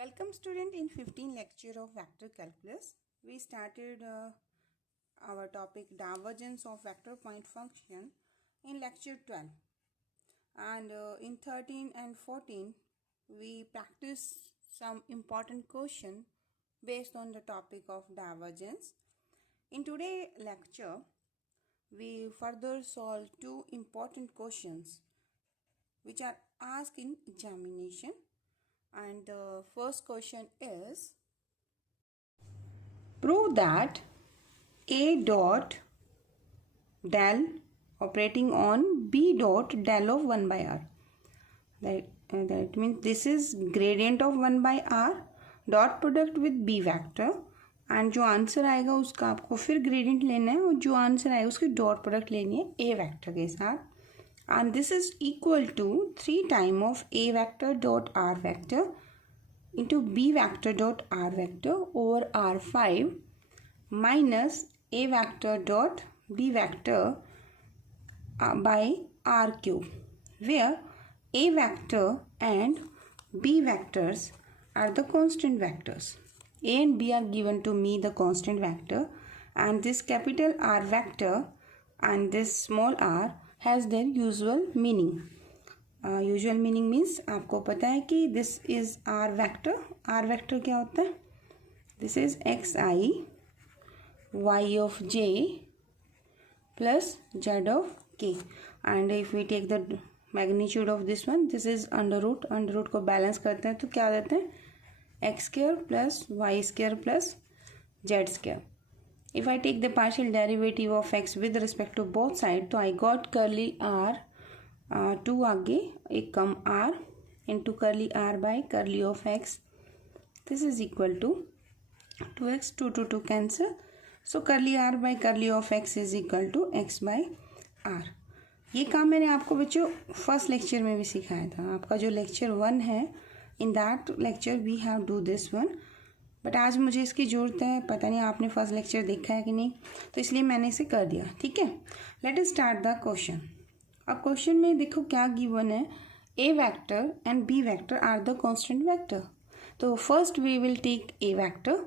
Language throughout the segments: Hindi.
Welcome student in 15 lecture of vector calculus. We started our topic divergence of vector point function in lecture 12 and in 13 and 14 we practiced some important question based on the topic of divergence. In today's lecture we further solve two important questions which are asked in examination. And the first question is, prove that A dot del operating on B dot del of 1 by R. That means this is gradient of 1 by R dot product with B vector, and जो आंसर आएगा उसका आपको फिर ग्रेडियंट लेना है और जो आंसर आएगा उसकी डॉट प्रोडक्ट लेनी है A वेक्टर के साथ. And this is equal to 3 times of A vector dot R vector into B vector dot R vector over R5 minus A vector dot B vector by R cube, where A vector and B vectors are the constant vectors. A and B are given to me the constant vector, and this capital R vector and this small r has their usual meaning. Usual meaning means आपको पता है कि this is r vector. R vector क्या होता है? This is xi y of j plus z of k, and if we take the magnitude of this one, this is under root. Under root को balance करते हैं तो क्या आ जाता है? x square plus y square plus z square. If I take the partial derivative of x with respect to both sides, तो I got curly r 2 आगे एक कम r into curly r by curly of x. This is equal to 2x, 2 cancel. So curly r by curly of x is equal to x by r. ये काम मैंने आपको बच्चों फर्स्ट लेक्चर में भी सिखाया था. आपका जो लेक्चर 1 है, in that lecture we have do this one. But आज मुझे इसकी ज़रूरत है. पता नहीं आपने फर्स्ट लेक्चर देखा है कि नहीं, तो इसलिए मैंने इसे कर दिया. ठीक है, let us start the question. अब क्वेश्चन में देखो क्या गिवन है. A vector and B vector are the constant vector. तो first we will take A vector.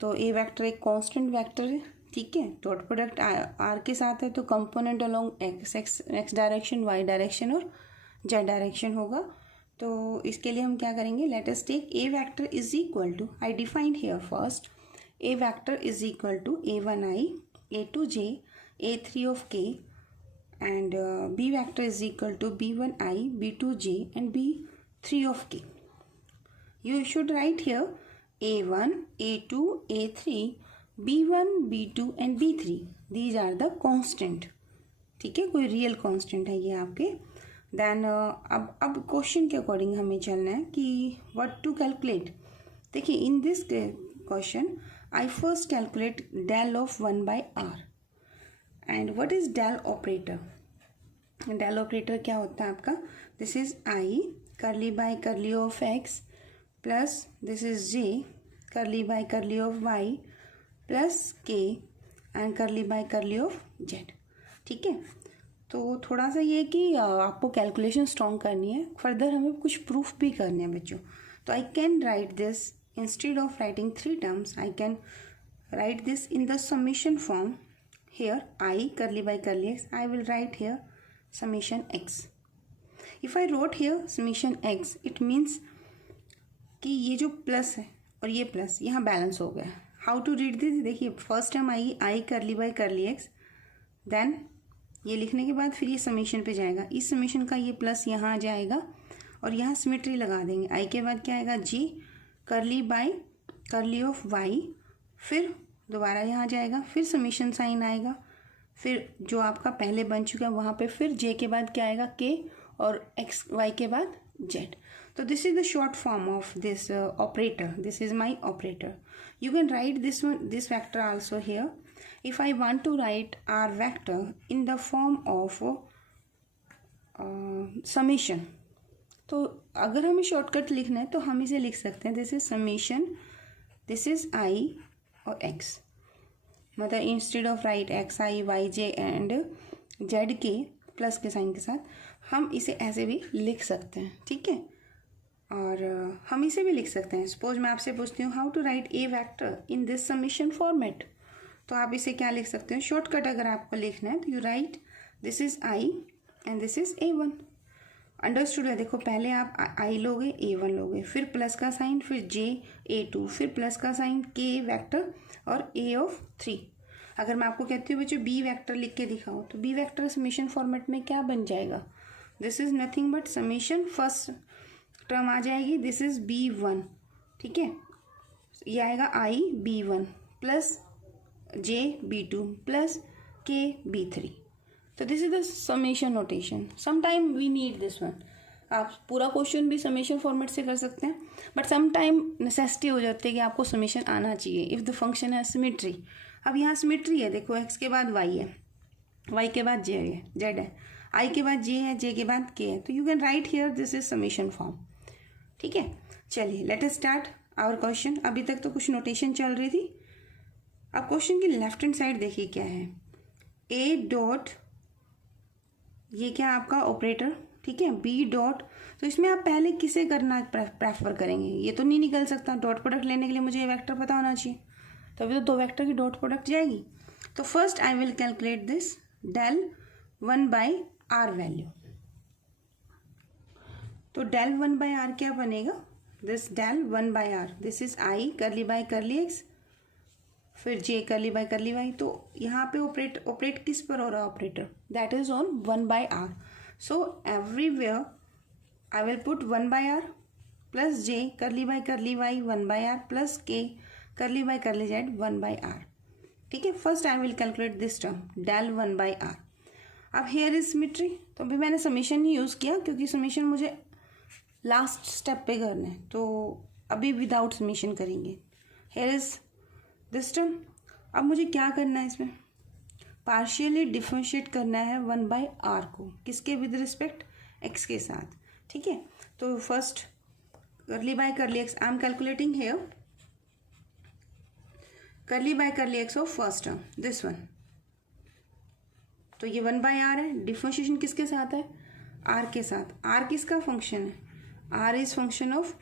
तो ए वेक्टर एक कांस्टेंट वेक्टर है. ठीक है, डॉट प्रोडक्ट आर के साथ है तो component along x direction, y direction और जेड डायरेक्शन होगा. तो इसके लिए हम क्या करेंगे, let us take A vector is equal to, I defined here first, a vector is equal to a1i, a2j, a3 of k, and b vector is equal to b1i, b2j and b3 of k. You should write here a1, a2, a3, b1, b2 and b3. These are the constant. ठीक है, कोई रियल कांस्टेंट है ये आपके. देन अब क्वेश्चन के अकॉर्डिंग हमें चलना है कि व्हाट टू कैलकुलेट. देखिए, in this question I first calculate del of 1 by r. And what is del operator? Del operator क्या होता है आपका? This is I curly by curly of x plus this is j curly by curly of Y plus k and curly by curly of Z. ठीक है, तो थोड़ा सा ये कि आपको कैलकुलेशन स्ट्रॉन्ग करनी है. फर्दर हमें कुछ प्रूफ भी करने हैं बच्चों. तो I can write this instead of writing 3 terms, I can write this in the summation form. Here I curly by curly x, I will write here summation x. If I wrote here summation x, it means कि ये जो प्लस है और ये प्लस यहाँ बैलेंस हो गया. How to read this? देखिए, first time i curly by curly x, then ये लिखने के बाद फिर ये समीशन पे जाएगा. इस समीशन का ये प्लस यहाँ आ जाएगा और यहाँ सिमेट्री लगा देंगे. आई के बाद क्या आएगा? जी करली बाय करली ऑफ वाई, फिर दोबारा यहाँ जाएगा, फिर समीशन साइन आएगा, फिर जो आपका पहले बन चुका है वहाँ पे फिर जे के बाद क्या आएगा? के, और एक्स वाई के बाद जेड. तो this is the short form of this operator. This is my operator. You can write this one, this vector also here. If I want to write R vector in the form of summation, तो अगर हमें शॉर्टकट लिखना है तो हम इसे लिख सकते हैं. This is summation, this is I और X. मतलब instead of write x i y j and z k plus के साइन के साथ हम इसे ऐसे भी लिख सकते हैं. ठीक है, और हम इसे भी लिख सकते हैं। सपोज मैं आपसे पूछती हूँ how to write a vector in this summation format, तो आप इसे क्या लिख सकते हो? शॉर्टकट अगर आपको लिखना है तो you right this is I and this is A1। Understood है? देखो पहले आप आई लोगे, A1 लोगे, फिर प्लस का साइन, फिर J A2, फिर प्लस का साइन K वेक्टर और A(3). अगर मैं आपको कहती हूँ बच्चों बी वेक्टर लिख के दिखाओ, तो बी वेक्टर समीशन फॉर्मेट में क्या बन जाएगा? This is nothing but summation, first term आ जाएगी दिस इज B1, ठीक है, ये आएगा I B1 plus J B2 plus K B3। तो this is the summation notation. Some time we need this one. आप पूरा क्वेश्चन भी समेशन फॉर्मेट से कर सकते हैं, बट सम टाइम नेसेसिटी हो जाती है कि आपको समेशन आना चाहिए इफ़ द फंक्शन है सिमेट्री। अब यहाँ सिमेट्री है, देखो x के बाद y है, y के बाद z है, i के बाद j है, j के बाद k है, तो you can write here this is summation form. ठीक है, चलिए let us start our question. अभी तक तो कुछ नोटेशन चल रही थी। अब क्वेश्चन की लेफ्ट हैंड साइड देखिए क्या है, ए डॉट, ये क्या आपका ऑपरेटर, ठीक है, बी डॉट। तो इसमें आप पहले किसे करना प्रेफर करेंगे? ये तो नहीं निकल सकता, डॉट प्रोडक्ट लेने के लिए मुझे ये वेक्टर पता होना चाहिए, तो अभी तो दो वेक्टर की डॉट प्रोडक्ट जाएगी। तो first I will calculate this del 1/r value. तो डेल 1/r क्या बनेगा? This del 1/r, this is I curly by curly x, फिर जे करली बाय करली वाई। तो यहाँ पे ऑपरेट किस पर हो रहा है operator? That is on 1/r। So everywhere I will put 1/r plus J curly by करली वाई 1/r प्लस के करली बाय करली जेड 1/r। ठीक है, first I will calculate this term del 1/r। अब हेयर इज सिमेट्री, तो अभी मैंने समीशन ही यूज़ किया क्योंकि समीशन मुझे लास्ट स्टेप पे करना है, तो अभी विदाउट समीशन करेंगे। Here is this term. अब मुझे क्या करना है, इसमें पार्शियली डिफरेंशिएट करना है 1/r को, किसके? विद रिस्पेक्ट x के साथ। ठीक है, तो first curly by curly x I am calculating here curly by curly x of first term this one. तो ये 1/r है, डिफरेंशिएशन किसके साथ है? r के साथ। r किसका फंक्शन है? r is function of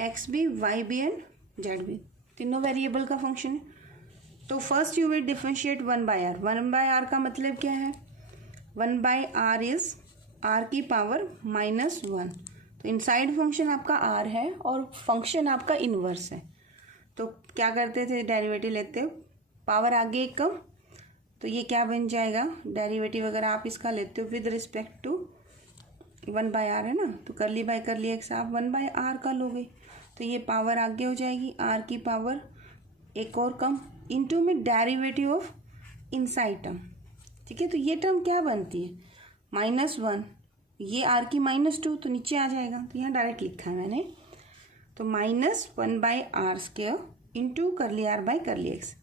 x b y b and z b, तीनों वेरिएबल का फंक्शन है। तो first you will differentiate 1/r। 1/r का मतलब क्या है? 1/r इज r की पावर -1। तो इनसाइड फंक्शन आपका r है और फंक्शन आपका इनवर्स है। तो क्या करते थे? डेरिवेटिव लेते हो, पावर आगे एक कम, तो ये क्या बन जाएगा? डेरिवेटिव अगर आप इसका लेते हो विद रिस्पेक्ट टू 1/r है ना, तो करली बाय करली एक्स आप 1/r का लोगे, तो ये पावर आगे हो जाएगी, r की पावर एक और कम, इनटू में डेरिवेटिव ऑफ इनसाइड टर्म। ठीक है, तो ये टर्म क्या बनती है? -1, ये r की -2, तो नीचे आ जाएगा, तो यहाँ डायरेक्ट लिखा है मैंने, तो -1/r² इंटू करली r बाय करली एक्स।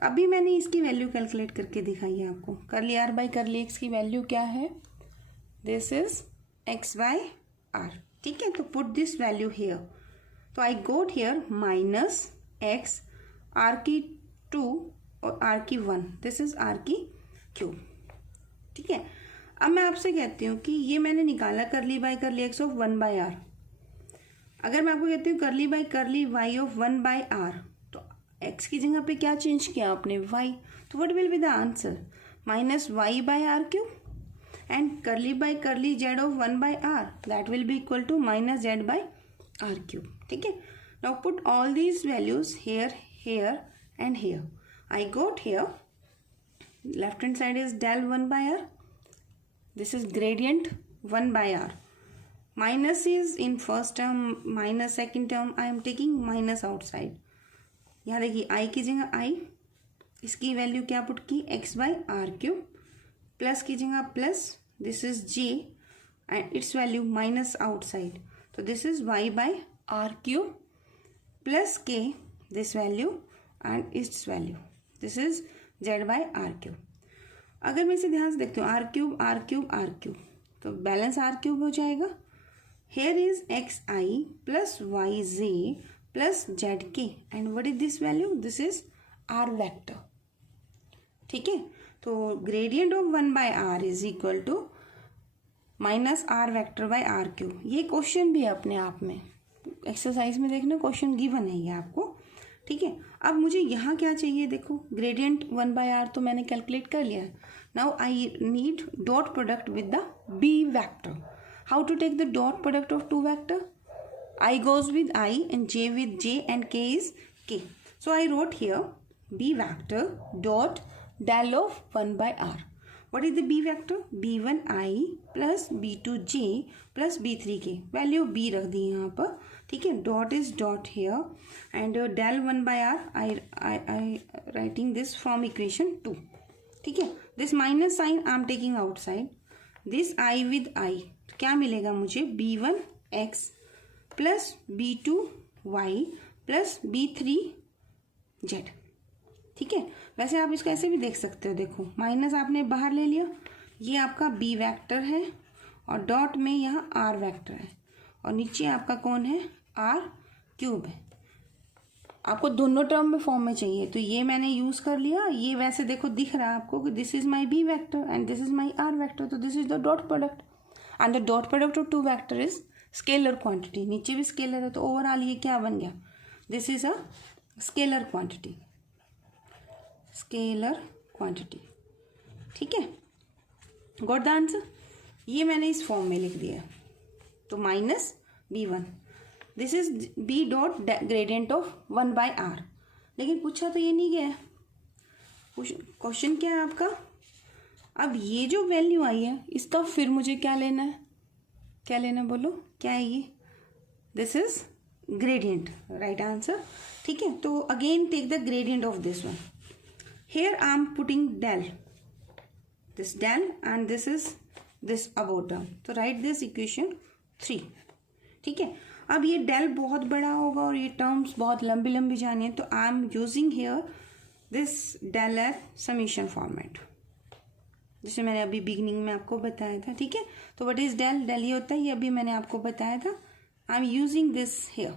अभी मैंने इसकी वैल्यू कैलकुलेट करके दिखाई है आपको। करली r बाय करली एक्स की वैल्यू क्या है? This is x/r। ठीक है, तो पुट दिस वैल्यू हेयर। तो आई गोट हेयर -x r⁻² और r⁻1, दिस इज r⁻³ ठीक है, अब मैं आपसे कहती हूँ कि ये मैंने निकाला करली by curly x of 1/r। अगर मैं आपको कहती हूँ करली बाय करली वाई ऑफ 1/r, तो x की जगह पे क्या चेंज किया आपने? y। तो what will be the answer? -y/r³ and curly by curly z of 1/r, that will be equal to -z/r³। ठीक है, now put all these values here, here and here. I got here left hand side is del 1/r, this is gradient 1/r, minus is in first term, minus second term I am taking minus outside। यहाँ देखिए i की जगह i, इसकी वैल्यू क्या पुट की? x/r³, प्लस की जगह plus, this is j and its value minus outside, तो this is y/r³ plus k, this value and its value, this is z/r³। अगर मैं इसे ध्यान से देखती हूँ r³ तो बैलेंस r³ हो जाएगा। here is xi plus yj plus zk and what is this value? This is r vector. ठीक है, तो gradient of 1/r is equal to minus r vector by r cube. ये क्वेश्चन भी है अपने आप में, एक्सरसाइज में देखना क्वेश्चन गिवन है ये आपको, ठीक है। अब मुझे यहाँ क्या चाहिए, देखो ग्रेडियंट 1/r तो मैंने कैलकुलेट कर लिया। Now I need dot product with the b vector. How to take the dot product of two vector? I goes with I and J with J and K is K. So I wrote here B vector dot del of 1/r. What is the B vector? B1I plus B2J plus B3K. Value B रख दी यहाँ पर, ठीक है। Dot is dot here and del 1/r I writing this from equation 2, ठीक है। This minus sign I am taking outside. This I with I क्या मिलेगा मुझे? B1X plus B2Y plus B3Z, ठीक है। वैसे आप इसको ऐसे भी देख सकते हो, देखो माइनस आपने बाहर ले लिया, ये आपका B वेक्टर है और डॉट में यहाँ R वेक्टर है और नीचे आपका कौन है? R क्यूब है। आपको दोनों टर्म में फॉर्म में चाहिए तो ये मैंने यूज़ कर लिया। ये वैसे देखो दिख रहा है आपको कि this is my B vector and this is my R vector, तो this is the dot product and the dot product of two vector is scalar quantity. नीचे भी स्केलर है तो ओवरऑल ये क्या बन गया? This is a scalar quantity, scalar quantity, ठीक है। Got the answer? ये मैंने इस फॉर्म में लिख दिया, तो minus B1, this is B dot gradient of 1/r। लेकिन पूछा तो ये नहीं गया, क्वेश्चन क्या है आपका? अब ये जो वैल्यू आई है इसका फिर मुझे क्या लेना है? क्या लेना बोलो, क्या है ये? This is gradient, right answer, ठीक है। तो again take the gradient of this one. Here I am putting del, this del and this is this about term, तो राइट दिस इक्वेशन 3, ठीक है। अब ये डेल बहुत बड़ा होगा और ये टर्म्स बहुत लंबी लंबी जानी है, तो I am using here this del at summation format, जिसे मैंने अभी बिगिनिंग में आपको बताया था, ठीक है। तो व्हाट इज डेल? डेल ये होता है, ये अभी मैंने आपको बताया था। आई एम यूजिंग दिस हियर,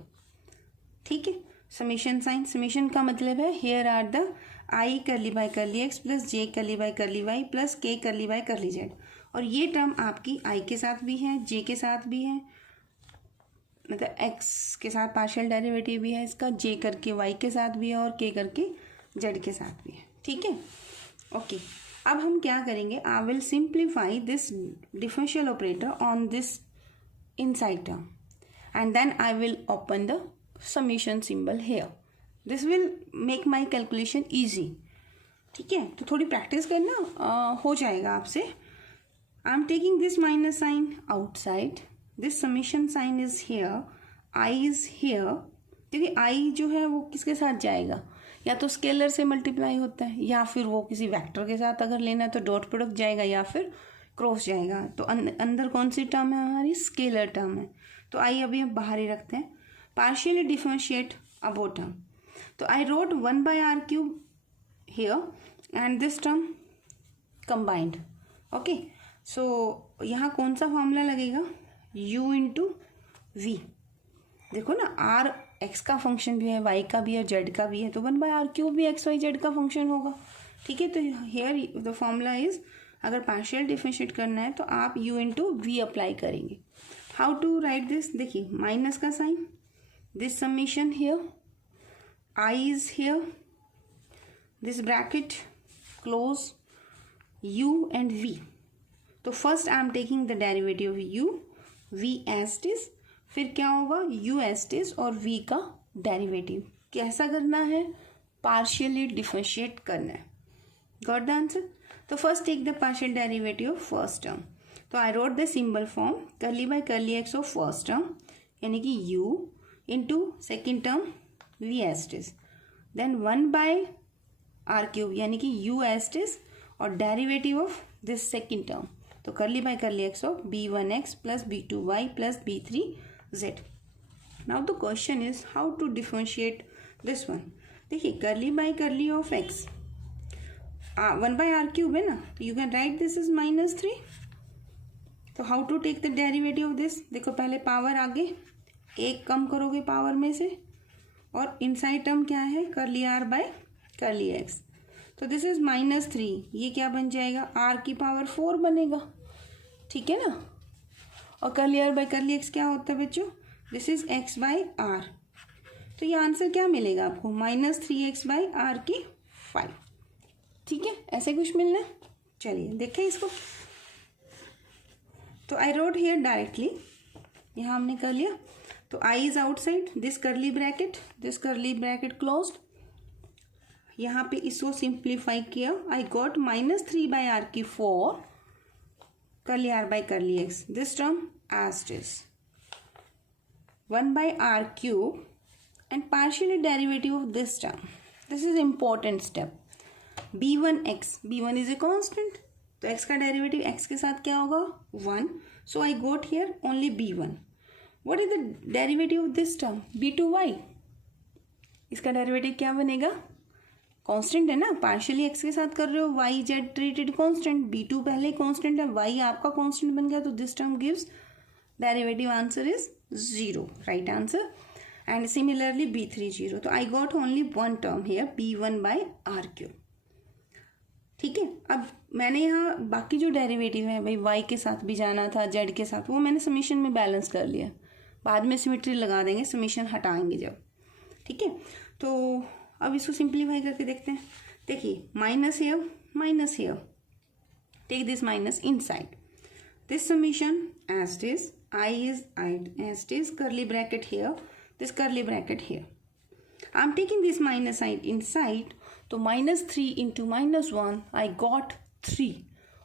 ठीक है। समीशन साइन, समीशन का मतलब है here are the I curly by curly x plus J curly by करली वाई प्लस के करली बाय करली जेड, और ये टर्म आपकी आई के साथ भी है, जे के साथ भी है, मतलब एक्स के साथ पार्शियल डेरिवेटिव भी है इसका, जे करके वाई के साथ भी है और के करके जेड के साथ भी है, ठीक है। ओके, अब हम क्या करेंगे? I will simplify this differential operator on this inside term and then I will open the summation symbol here. This will make my calculation easy, ठीक है। तो थोड़ी प्रैक्टिस करना, हो जाएगा आपसे। I am taking this minus sign outside, this summation sign is here, I is here, क्योंकि आई जो है वो किसके साथ जाएगा? या तो स्केलर से मल्टीप्लाई होता है या फिर वो किसी वेक्टर के साथ अगर लेना है तो डॉट प्रोडक्ट जाएगा या फिर क्रॉस जाएगा। तो अंदर कौन सी टर्म है हमारी? स्केलर टर्म है, तो आई अभी हम बाहर ही रखते हैं। पार्शियली डिफरेंशिएट अबाउट टर्म, तो I wrote 1/r cube here and this term combined, okay. So यहाँ कौन सा फॉर्मूला लगेगा? u into v. देखो ना, r x का फंक्शन भी है, y का भी है, z का भी है, तो 1/r क्यूब भी x y z का फंक्शन होगा, ठीक है। तो हेयर द फॉर्मूला इज, अगर पार्शियल डिफरेंशिएट करना है तो आप u इंटू वी अप्लाई करेंगे। How to write this? देखिए माइनस का sign, this summation here, i is here, this bracket close, u and v। तो first I am taking the derivative of u, v as it is, फिर क्या होगा? u एज इट इज और v का डेरिवेटिव। कैसा करना है? पार्शियली डिफरेंशिएट करना है। Got the answer? तो first take the partial derivative of first term, तो I wrote the symbol form curly by curly x of first term, यानी कि u into second term v as it is, then 1/r cube यानी कि u एज इट इज और derivative of this second term, तो curly by curly x of b1x plus b2y plus b3z। Now the question is how to differentiate this one. देखिए curly by curly of x 1/r cube है ना, तो you can write this is -3। तो how to take the derivative of this? देखो पहले पावर आगे एक कम करोगे पावर में से, और इनसाइड टर्म क्या है? करली r बाय करली x, तो दिस इज -3, ये क्या बन जाएगा? r की पावर 4 बनेगा, ठीक है ना। और curly r by curly x क्या होता है बच्चों, this is x by r. तो ये आंसर क्या मिलेगा आपको, -3x/r⁵। ठीक है, ऐसे कुछ मिलना है। चलिए देखें इसको। तो आई रोट हियर डायरेक्टली, यहाँ हमने कर लिया। तो i is outside this curly bracket closed. यहाँ पे इसको सिंप्लीफाई किया, I got -3/r⁴ curly r by curly x, this term as it is 1/r³ and partially derivative of this term. This is important step. b1x, b1 is a constant, तो x का डेरिवेटिव x के साथ क्या होगा 1. So I got here only b1. What is the derivative of this term, b2y? इसका डेरिवेटिव क्या बनेगा, कांस्टेंट है ना, पार्शियली x के साथ कर रहे हो, y z treated constant, b2 पहले कांस्टेंट है, y आपका कांस्टेंट बन गया, तो this term gives derivative answer is 0, right answer. And similarly b3 0, तो I got only one term here b1/r³। ठीक है, अब मैंने यहाँ बाकी जो डेरिवेटिव है भाई y के साथ भी जाना था, z के साथ, वो मैंने समीशन में बैलेंस कर लिया। बाद में सिमेट्री लगा देंगे, समीशन हटाएंगे जब। ठीक है, तो अब इसको सिंप्लीफाई करके देखते हैं। देखिए minus here, take this minus inside, this summation as it is, I is as it is, curly bracket here, this curly bracket here. I am taking this minus sign inside, so -3 into -1, I got 3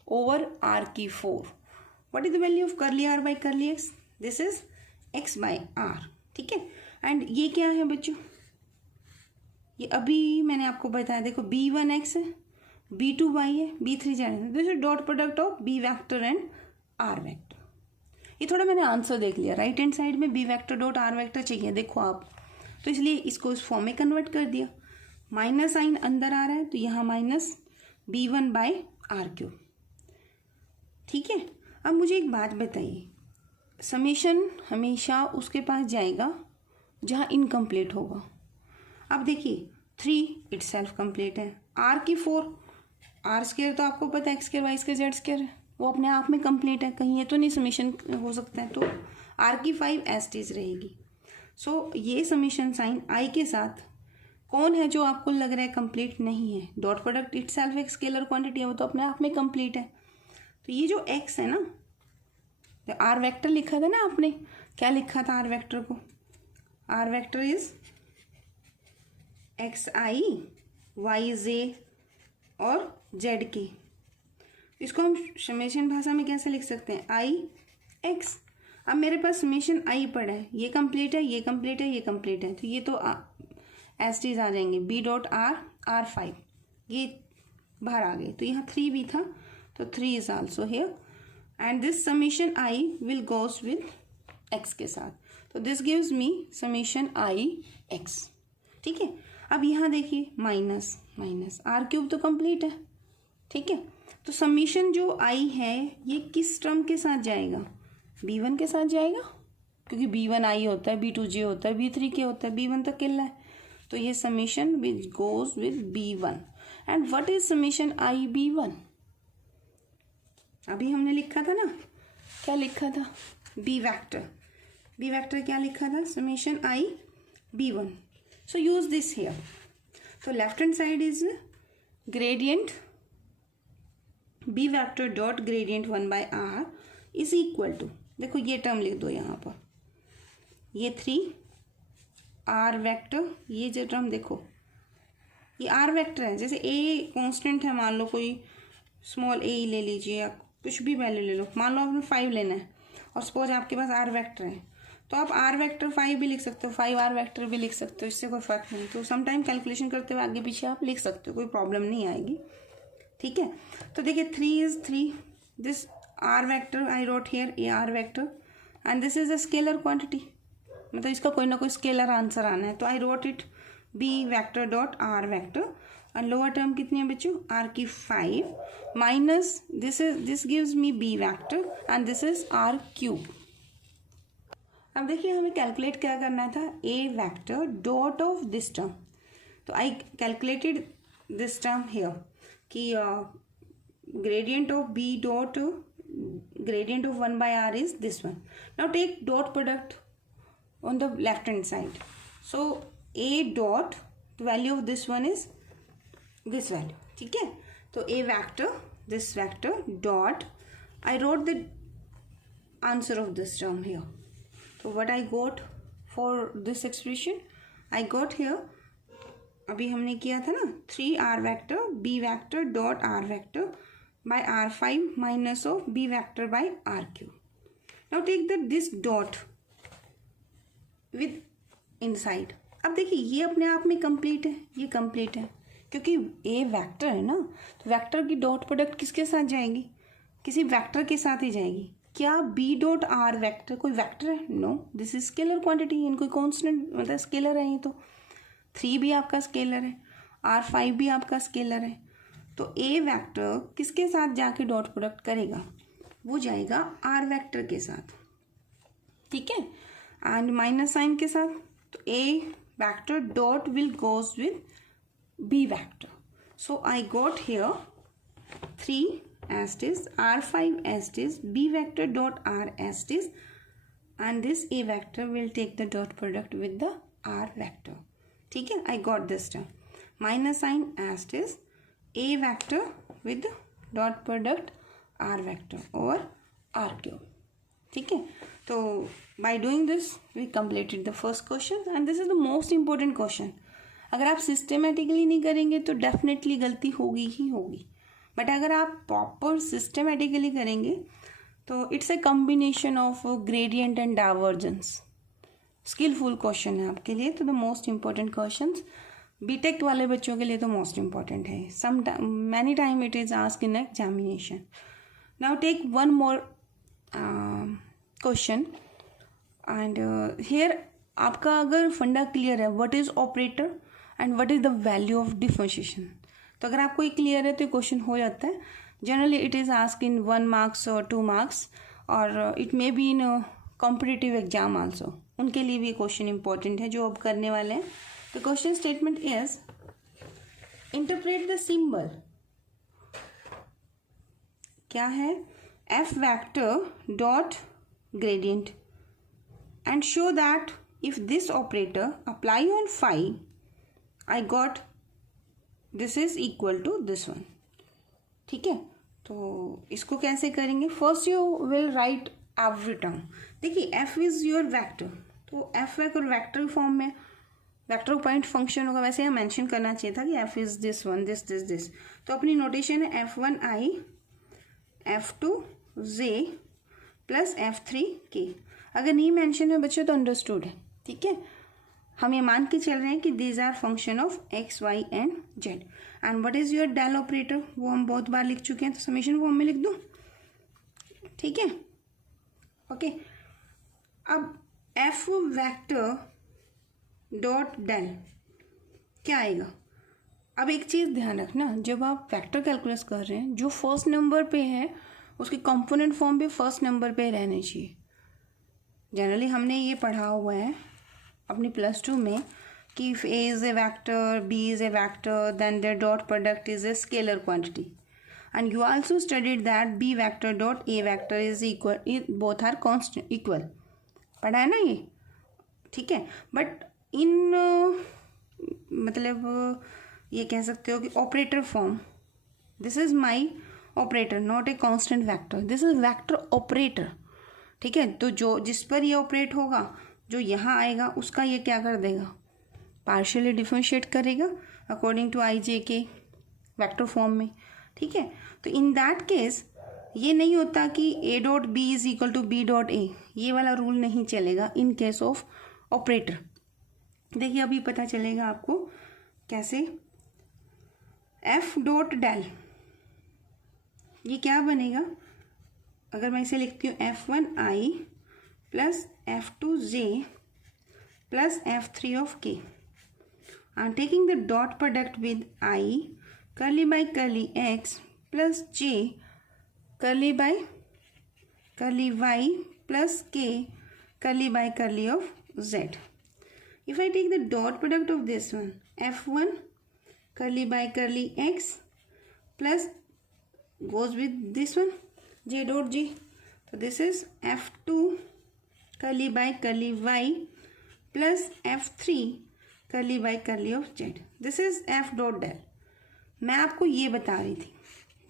over r⁴. What is the value of curly r by curly x? This is x by r. ठीक है, एंड ये क्या है बच्चों, ये अभी मैंने आपको बताया, देखो b1x है, b2y है, b3z है, this is dot product of b vector and r vector. ये थोड़ा मैंने आंसर देख लिया, राइट हैंड साइड में b vector dot r vector चाहिए, देखो आप, तो इसलिए इसको इस फॉर्म में कन्वर्ट कर दिया। माइनस साइन अंदर आ रहा है, तो यहाँ -b1/r³। ठीक है, अब मुझे एक बात बताइए, समेशन हमेशा उसके पास जाएगा जहाँ इनकम्प्लीट होगा। अब देखिए 3 इटसेल्फ कंप्लीट है, r⁴, r² तो आपको पता है x² y² z² है, वो अपने आप में कंप्लीट है, कहीं ये तो नहीं समीशन हो सकता है, तो r⁵ एस्टीज रहेगी। सो ये समीशन साइन i के साथ कौन है जो आपको लग रहा है कंप्लीट नहीं है, डॉट प्रोडक्ट इटसेल्फ एक स्केलर क्वांटिटी है, वो तो अपने आप में कंप्लीट है। तो ये जो x है ना, तो r वेक्टर लिखा था ना आपने, क्या लिखा था r वेक्टर को, r vector is xi yj और zk। इसको हम समेशन भाषा में कैसे लिख सकते हैं, i x। अब मेरे पास समेशन i पड़ा है, ये कंप्लीट है, ये कंप्लीट है, ये कंप्लीट है, तो ये तो एस्टीज आ जाएंगे, b डॉट r r5, ये बाहर आ गए, तो यहाँ 3 भी था, तो 3 is also here, and this summation i will goes with x के साथ, तो this gives me summation i x। ठीक है, अब यहाँ देखिए माइनस r³ तो कंप्लीट है। ठीक है, तो समीशन जो आई है ये किस टर्म के साथ जाएगा, b1 के साथ जाएगा, क्योंकि b1 आई होता है, b2 j होता है, b3 के होता है, b1 तक किल्ला है, तो ये summation which goes with b1। And what is summation i b1, अभी हमने लिखा था ना, क्या लिखा था, b वेक्टर क्या लिखा था, summation i b1। So use this here, तो left hand side is gradient b vector dot gradient 1/r is equal to, देखो ये टर्म लिख दो यहाँ पर, ये 3 r वेक्टर, ये जो टर्म देखो ये r वेक्टर है, जैसे a कांस्टेंट है, मान लो कोई स्मॉल a ले लीजिए या कुछ भी वैल्यू ले लो, मान लो आपने 5 लेना है और सपोज आपके पास r वेक्टर है, तो आप r वेक्टर 5 भी लिख सकते हो, 5r वेक्टर भी लिख सकते हो, इससे कोई फर्क नहीं। तो समटाइम कैलकुलेशन करते हुए आगे पीछे आप लिख सकते हो, कोई प्रॉब्लम नहीं आएगी। ठीक है, तो देखिए 3 is 3, this r vector I wrote here A r vector, and this is a scalar quantity, मतलब इसका कोई ना कोई स्केलर आंसर आना है, तो I wrote it b vector dot r vector, and lower term कितनी है बच्चों, r⁵ minus this gives me b vector and this is r³। अब देखिए हमें कैलकुलेट क्या करना था, a vector dot of this term, तो I calculated this term here कि gradient of b dot gradient of 1 by r is this one. Now take dot product on the left hand side. So a dot, the value of this one is this value. ठीक है, तो a vector, this vector dot, I wrote the answer of this term here. So what I got for this expression, I got here, अभी हमने किया था ना, 3r vector b vector dot r vector by r5 minus of b vector by r3. Now take this dot with inside. अब देखिए ये अपने आप में कंप्लीट है, ये कंप्लीट है क्योंकि a वेक्टर है ना, तो वेक्टर की डॉट प्रोडक्ट किसके साथ जाएगी, किसी वेक्टर के साथ ही जाएगी. क्या b डॉट r वेक्टर कोई वेक्टर है? No, this is scalar quantity, इनको कॉन्स्टेंट मतलब स्केलर है. ये तो 3 भी आपका स्केलर है, r5 भी आपका स्केलर है. तो a वेक्टर किसके साथ जाके डॉट प्रोडक्ट करेगा, वो जाएगा r वेक्टर के साथ. ठीक है, एंड माइनस साइन के साथ, तो a vector dot will goes with b vector. So I got here 3 as it is, r5 as it is, b vector dot r as it is, and this a vector will take the dot product with the r vector. ठीक है, I got this term. Minus sign as it is, a vector with dot product r vector or r cube. ठीक है, तो by doing this we completed the first question and this is the most important question. अगर आप सिस्टमेटिकली नहीं करेंगे तो डेफिनेटली गलती होगी ही होगी, बट अगर आप प्रॉपर सिस्टमेटिकली करेंगे तो it's a combination of gradient and divergence. Skilful question है आपके लिए, तो the most important question BTech वाले बच्चों के लिए तो मोस्ट इम्पॉर्टेंट है. Some many time it is asked in examination. Now take one more question and here आपका अगर फंडा क्लियर है what is operator and what is the value of differentiation, तो अगर आपको ये क्लियर है तो क्वेश्चन हो जाता है. Generally it is ask in 1 marks और 2 मार्क्स और it may be in competitive exam also. उनके लिए भी क्वेश्चन इंपॉर्टेंट है जो अब करने वाले हैं. The question statement is interpret the symbol. क्या है, F vector dot gradient and show that if this operator apply on phi I got this is equal to this one. ठीक है, तो इसको कैसे करेंगे, first you will write every term. देखिए एफ इज योर वेक्टर, तो एफ वेक्टर वेक्टर फॉर्म में वेक्टर पॉइंट फंक्शन होगा. वैसे यहाँ मेंशन करना चाहिए था कि F is this one, this this this. तो अपनी नोटेशन है f1i f2j प्लस f3k. अगर नहीं मेंशन है बच्चों तो अंडरस्टूड है. ठीक है, हम ये मान के चल रहे हैं कि these are function of x y and z. And what is your del operator, वो हम बहुत बार लिख चुके हैं, तो समेशन फॉर्म में लिख दूँ. ठीक है, ओके. अब एफ वेक्टर डॉट डेल क्या आएगा. अब एक चीज़ ध्यान रखना, जब आप वेक्टर कैलकुलेट कर रहे हैं जो फर्स्ट नंबर पे है उसके कंपोनेंट फॉर्म भी फर्स्ट नंबर पे रहने चाहिए. जनरली हमने ये पढ़ा हुआ है अपनी +2 में कि if a is a vector, b is a vector, then their dot product is a scalar quantity. And you also studied that b vector dot a vector is equal, both are constant equal. पढ़ा है ना ये, ठीक है. बट इन मतलब ये कह सकते हो कि operator form, this is my operator not a constant vector, this is vector operator. ठीक है, तो जो जिस पर ये ऑपरेट होगा, जो यहाँ आएगा उसका ये क्या कर देगा, पार्शियली डिफरेंशिएट करेगा अकॉर्डिंग टू आई जे के वैक्टर फॉर्म में. ठीक है, तो इन दैट केस ये नहीं होता कि ए dot b is equal to b dot a, ये वाला रूल नहीं चलेगा इन केस ऑफ ऑपरेटर. देखिए अभी पता चलेगा आपको कैसे. एफ डॉट डेल ये क्या बनेगा, अगर मैं इसे लिखती हूँ f1i plus f2j plus f3 of k. I am taking the dot product with i curly by curly x plus j curly by curly y plus k curly by curly of z. If I take the dot product of this one, f1 curly by curly x plus goes with this one j dot j, तो this is F2 curly by curly y plus F3 curly by curly of z, this is F dot del. मैं आपको ये बता रही थी,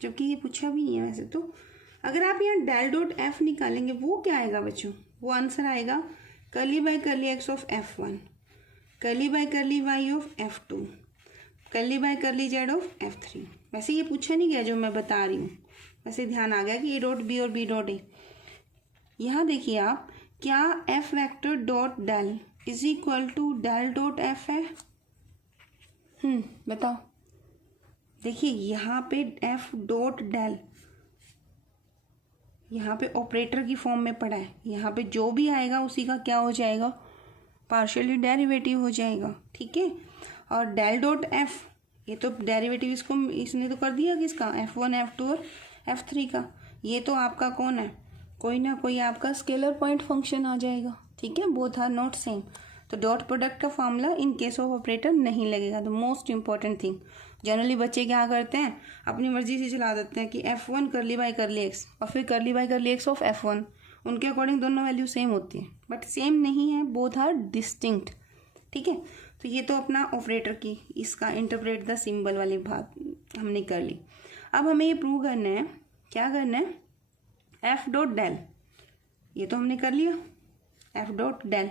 जबकि ये पूछा भी नहीं है वैसे तो। अगर आप यहाँ डेल डॉट एफ निकालेंगे वो क्या आएगा बच्चों, वो आंसर आएगा curly by curly x of F1, curly by curly y of F2, curly by curly z of F3। वैसे ये पूछा नहीं गया जो मैं बता रही हूँ, वैसे ध्यान आ गया कि ए डॉट बी और बी डॉट ए। यहाँ देखिए आप, क्या F vector dot del is equal to del dot F है? बताओ। देखिए यहाँ पे एफ डॉट डेल यहाँ पे ऑपरेटर की फॉर्म में पड़ा है, यहाँ पे जो भी आएगा उसी का क्या हो जाएगा, पार्शियली डेरिवेटिव हो जाएगा, ठीक है। और डेल डॉट एफ, ये तो डेरिवेटिव इसको इसने तो कर दिया किसका, F1 F2 और F3 का। ये तो आपका कौन है, कोई ना कोई आपका स्केलर पॉइंट फंक्शन आ जाएगा, ठीक है। बोथ आर नॉट सेम, तो डॉट प्रोडक्ट का formula in case of operator नहीं लगेगा। The most important thing, generally बच्चे क्या करते हैं, अपनी मर्जी से चला देते हैं कि F1 curly by curly X और फिर curly by curly x of F1, उनके अकॉर्डिंग दोनों वैल्यू सेम होती है, बट सेम नहीं है, बोथ आर डिस्टिंक्ट, ठीक है। तो ये तो अपना ऑपरेटर की इसका इंटरप्रेट द सिंबल वाली बात हमने कर ली। अब हमें ये प्रूव करना है, क्या करना है, एफ डॉट डेल, ये तो हमने कर लिया एफ डॉट डेल।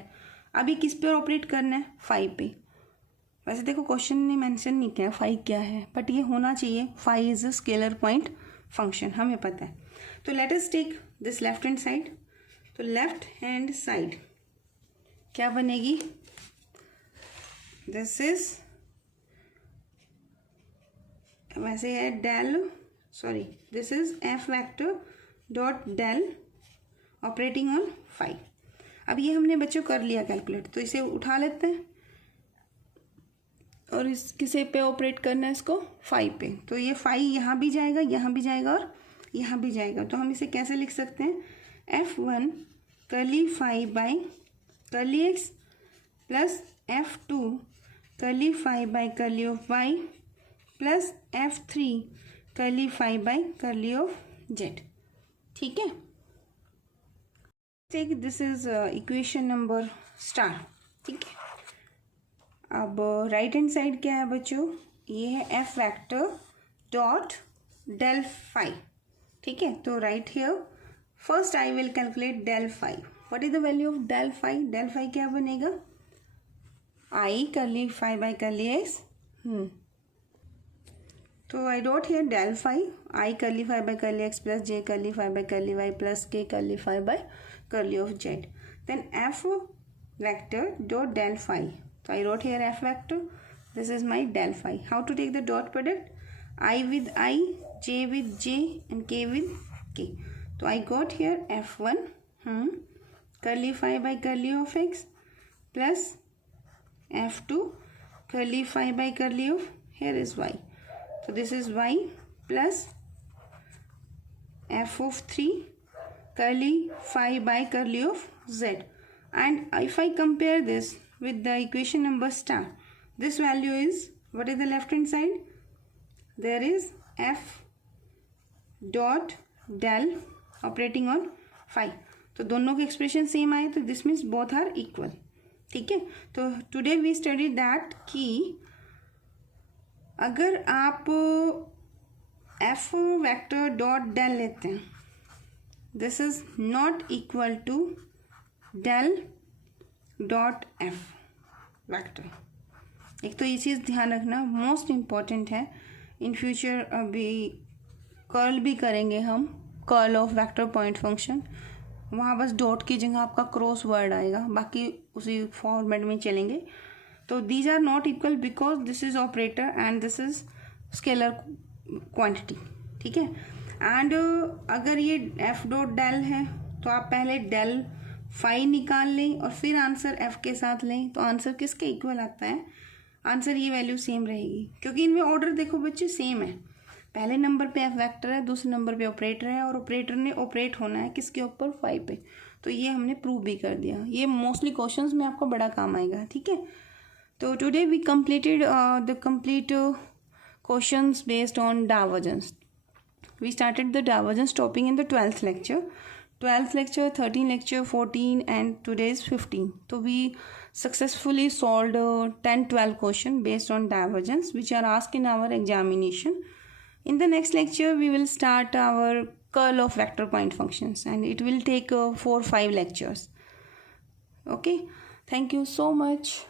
अभी किस पे ऑपरेट करना है, फाइव पे। वैसे देखो क्वेश्चन ने मेंशन नहीं किया फाइव क्या है, बट ये होना चाहिए, five is a scalar point function, हमें पता है। तो let us take this left hand side, तो लेफ्ट हैंड साइड क्या बनेगी, दिस इज वैसे है del, sorry this is F vector dot del operating on five. अब ये हमने बच्चों कर लिया कैलकुलेट, तो इसे उठा लेते हैं और इस किसे पे ऑपरेट करना है, इसको फाइव पे। तो ये फाइव यहाँ भी जाएगा, यहाँ भी जाएगा और यहाँ भी जाएगा, तो हम इसे कैसे लिख सकते हैं, F1 curly five by curly x plus F2 curly five by curly of Y plus F3 curly five by curly of Z, ठीक है। Take this is equation number star, ठीक है। अब राइट हैंड साइड क्या है बच्चों, ये है F vector dot del five, ठीक है। तो right here first I will calculate del five. What is the value of del five, del five क्या बनेगा, i curly five by curly x, तो I dot here del five, i curly five by curly x plus j curly five by curly y plus k curly five by curly of z. Then F vector dot del five, so I wrote here f vector, this is my del phi. How to take the dot product, I with I, j with j and k with k. So I got here f1 curly phi by curly of x plus f2 curly phi by curly of, here is y, so this is y plus f of 3 curly phi by curly of z. And if I compare this with the equation number star, this value is, what is the left hand side, there is f dot del operating on 5, तो दोनों के एक्सप्रेशन सेम आए, तो this means both are equal, ठीक है। तो टुडे वी स्टडी दैट कि अगर आप एफ वेक्टर डॉट डेल लेते हैं, this is not equal to del dot F vector. एक तो ये चीज़ ध्यान रखना, मोस्ट इम्पॉर्टेंट है। इन फ्यूचर अभी कर्ल भी करेंगे हम, curl of vector point function, वहाँ बस डॉट की जगह आपका क्रॉस वर्ड आएगा, बाकी उसी फॉर्मेट में चलेंगे। तो these are not equal because this is operator and this is scalar quantity, ठीक है। एंड अगर ये एफ डॉट डेल है तो आप पहले डेल फाइव निकाल लें और फिर आंसर एफ के साथ लें, तो आंसर किसके इक्वल आता है, आंसर ये वैल्यू सेम रहेगी, क्योंकि इनमें ऑर्डर देखो बच्चे सेम है। पहले नंबर पे एफ वेक्टर है, दूसरे नंबर पे ऑपरेटर है, और ऑपरेटर ने ऑपरेट होना है किसके ऊपर, फाइव पे। तो ये हमने प्रूव भी कर दिया, ये मोस्टली क्वेश्चंस में आपको बड़ा काम आएगा, ठीक है। तो today we completed the complete questions based on divergence. We started the divergence topic in the 12th lecture. 12th lecture, 13th lecture, 14 and today's 15. So we successfully solved 10-12 question based on divergence which are asked in our examination. In the next lecture we will start our curl of vector point functions and it will take 4-5 lectures. Okay, thank you so much.